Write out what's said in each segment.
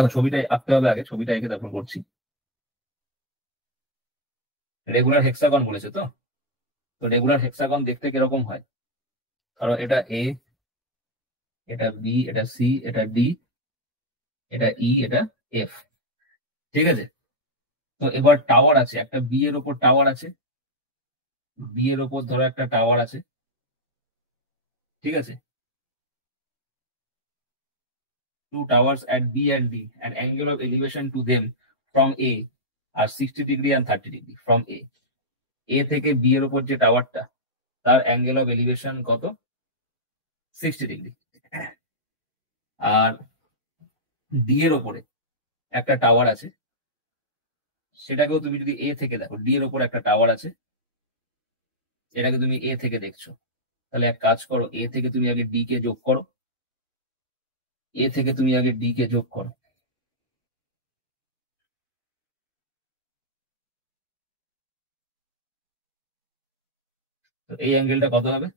দেখো ছবিটাই আঁকতে হবে, আগে ছবিটা এঁকে তারপর করছি। রেগুলার হেক্সাগন বলেছে তো, তো রেগুলার হেক্সাগন দেখতে কিরকম হয়? ধরো এটা এ, এটা বি, এটা সি, এটা ডি, এটা ই, এটা এফ। ঠিক আছে, তো এবার টাওয়ার আছে, একটা বি এর ওপর টাওয়ার আছে, বি এর ওপর ধরো একটা টাওয়ার আছে। ঠিক আছে, two towers at B and D, an angle of elevation to them from A are 60 degree and 30 degree from A. A থেকে B এর উপর যে টাওয়ারটা, তার অ্যাঙ্গেল অফ এলিভেশন কত? 60 ডিগ্রি। আর ডি এর ওপরে একটা টাওয়ার আছে, সেটাকেও তুমি যদি এ থেকে দেখো, ডি এর ওপর একটা টাওয়ার আছে, এটাকে তুমি এ থেকে দেখছো, তাহলে এক কাজ করো, এ থেকে তুমি আগে ডি কে যোগ করো, এ থেকে তুমি আগে ডি কে যোগ করো। তো এই অ্যাঙ্গেলটা কত হবে?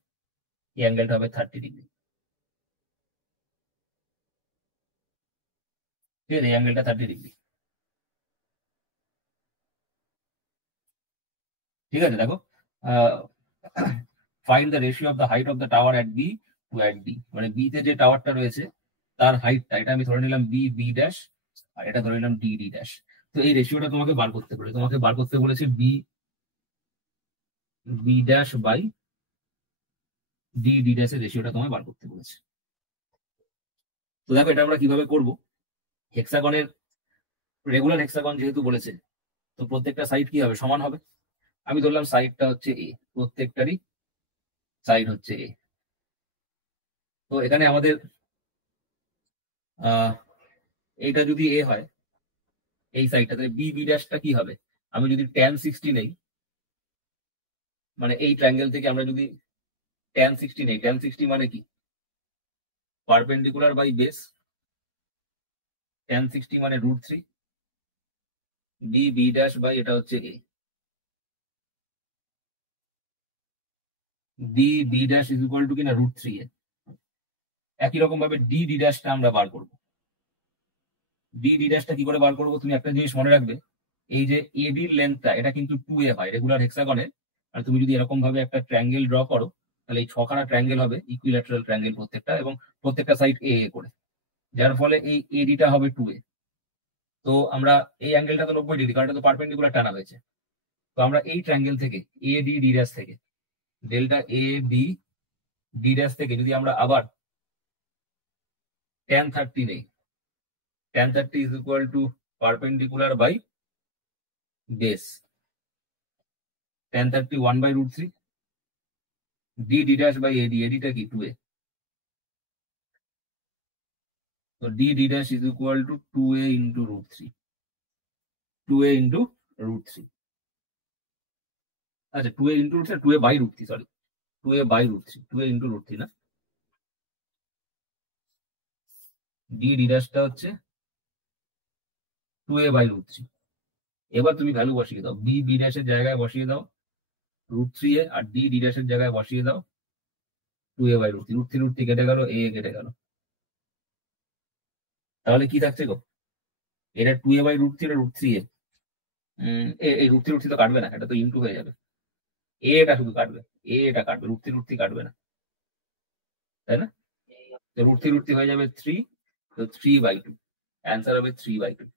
এই অ্যাঙ্গেলটা হবে 30 ডিগ্রি। ঠিক আছে, এই অ্যাঙ্গেলটা 30 ডিগ্রি। ঠিক আছে, দেখো, find the ratio of the height of the tower at B to at D, মানে বি তে যে টাওয়ারটা রয়েছে তার হাইটটা, এটা আমি ধরে নিলাম বি বি ড্যাশ, আর এটা ধরে নিলাম ডি ডি ড্যাশ। তো এই রেশিওটা তোমাকে বার করতে বলেছে, তোমাকে বার করতে বলেছে B B dash by D D dash এর রেশিওটা তোমায় বার করতে বলেছে। তো দেখো এটা আমরা কিভাবে করব। হেক্সাগনের, রেগুলার হেক্সাগন যেহেতু বলেছে, তো প্রত্যেকটা সাইড কি হবে? সমান হবে। আমি ধরলাম সাইডটা হচ্ছে এ, প্রত্যেকটারই সাইড হচ্ছে এ। তো এখানে আমাদের আহ এইটা যদি এ হয়, এই সাইডটা, তাহলে বি বি ড্যাশটা কি হবে? আমি যদি tan 60 নেই, মানে এই ট্রায়াঙ্গেল থেকে আমরা যদি tan 60 নেই, tan 60 মানে কি? পারপেন্ডিকুলার বাই বেস, tan 60 মানে √3, বি বি ড্যাশ বাই এটা হচ্ছে A, B B dash is equal to কিনা √3 এ। একই রকম ভাবে ডি ডি ড্যাশটা আমরা বার করবো। ডি ডি ড্যাশটা কি করে বার করবো? তুমি একটা জিনিস মনে রাখবে, এই যে এডির লেন্থটা, এটা কিন্তু 2a হয় রেগুলার হেক্সাগনের। আর তুমি যদি এরকম ভাবে একটা ট্রায়াঙ্গেল ড্র করো, তাহলে এই ছখানা ট্রায়াঙ্গেল হবে, ইকুইল্যাটারাল ট্রায়াঙ্গেল প্রত্যেকটা, এবং প্রত্যেকটা সাইড এ এ করে, যার ফলে এই এডিটা হবে 2a। তো আমরা এই অ্যাঙ্গেলটা তো 90 ডিগ্রি, কারণ এটা তো পারপেন্ডিকুলার টানা হয়েছে। তো আমরা এই ট্রায়াঙ্গেল থেকে এ ডি ডি ড্যাশ থেকে, delta A D D dash থেকে যদি আমরা আবার tan 30 নেই, tan 30 is equal to perpendicular by base, tan 30 1/√3, D D dash by AD, এডিটা কি 2a। তো D D dash is equal to 2a into √3, 2a into √3। আচ্ছা, 2a into √3, 2a by √3, sorry, 2a by √3, 2a into √3 না, D D ড্যাশটা হচ্ছে 2a by √3। এবার তুমি value বসিয়ে দাও, বি বি ড্যাশের জায়গায় বসিয়ে দাও √3a, আর ডি ডি ড্যাশের জায়গায় বসিয়ে দাও 2a বাই √3, √3 √3 কেটে গেল, এ কেটে গেল। তাহলে কি থাকছে গো? এটা 2a বাই √3, এটা √3a। এই √3 √3 তো কাটবে না, এটা তো ইন্টু হয়ে যাবে। এটা শুধু কাটবে, এটা কাটবে, √3 √3 কাটবে না, তাই না? তো √3 √3 হয়ে যাবে 3, তো 3/2, অ্যান্সার হবে 3/2।